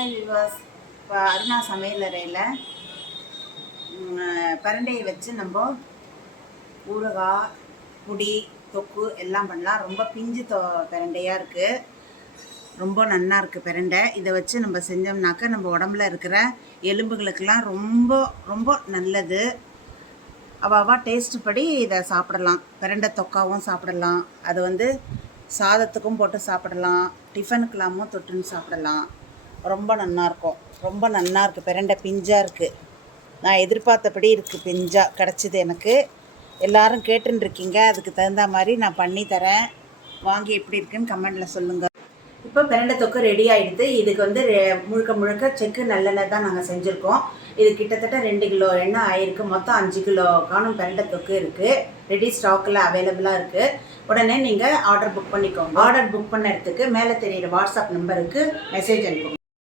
Hi விவாஸ். இப்போ அருணா சமையலறையில் பரண்டையை வச்சு நம்ம ஊறுகாய், பொடி, தொக்கு எல்லாம் பண்ணலாம். ரொம்ப பிஞ்சு பிரண்டையாக இருக்குது, ரொம்ப நன்னா இருக்குது பிரண்டை. இதை வச்சு நம்ம செஞ்சோம்னாக்க நம்ம உடம்புல இருக்கிற எலும்புகளுக்கெல்லாம் ரொம்ப ரொம்ப நல்லது. அவாவா டேஸ்ட் படி இதை சாப்பிடலாம். பிரண்டை தொக்காவும் சாப்பிடலாம், அது சாதத்துக்கும் போட்டு சாப்பிடலாம், டிஃபனுக்கெல்லாமும் தொட்டுன்னு சாப்பிடலாம். ரொம்ப நல்லாயிருக்கும். ரொம்ப நல்லா இருக்குது. பிரண்டை பிஞ்சாக இருக்குது. நான் எதிர்பார்த்தபடி இருக்குது, பிஞ்சாக கிடச்சிது எனக்கு. எல்லோரும் கேட்டுருக்கீங்க, அதுக்கு தகுந்த மாதிரி நான் பண்ணி தரேன். வாங்கி எப்படி இருக்குன்னு கமெண்டில் சொல்லுங்கள். இப்போ பிரண்டை தொக்கு ரெடி ஆகிடுது. இதுக்கு முழுக்க முழுக்க செக்கு நல்லெண்ணெய் தான் நாங்கள் செஞ்சுருக்கோம். இது கிட்டத்தட்ட 2 கிலோ எண்ணெய் ஆயிருக்கு. மொத்தம் 5 கிலோ காணும் பிரண்டை தொக்கு இருக்குது. ரெடி ஸ்டாக்கில் அவைலபிளாக இருக்குது. உடனே நீங்கள் ஆர்டர் புக் பண்ணிக்கோங்க. ஆர்டர் புக் பண்ண இடத்துக்கு மேலே தெரியிற வாட்ஸ்அப் நம்பருக்கு மெசேஜ் அனுப்புங்க.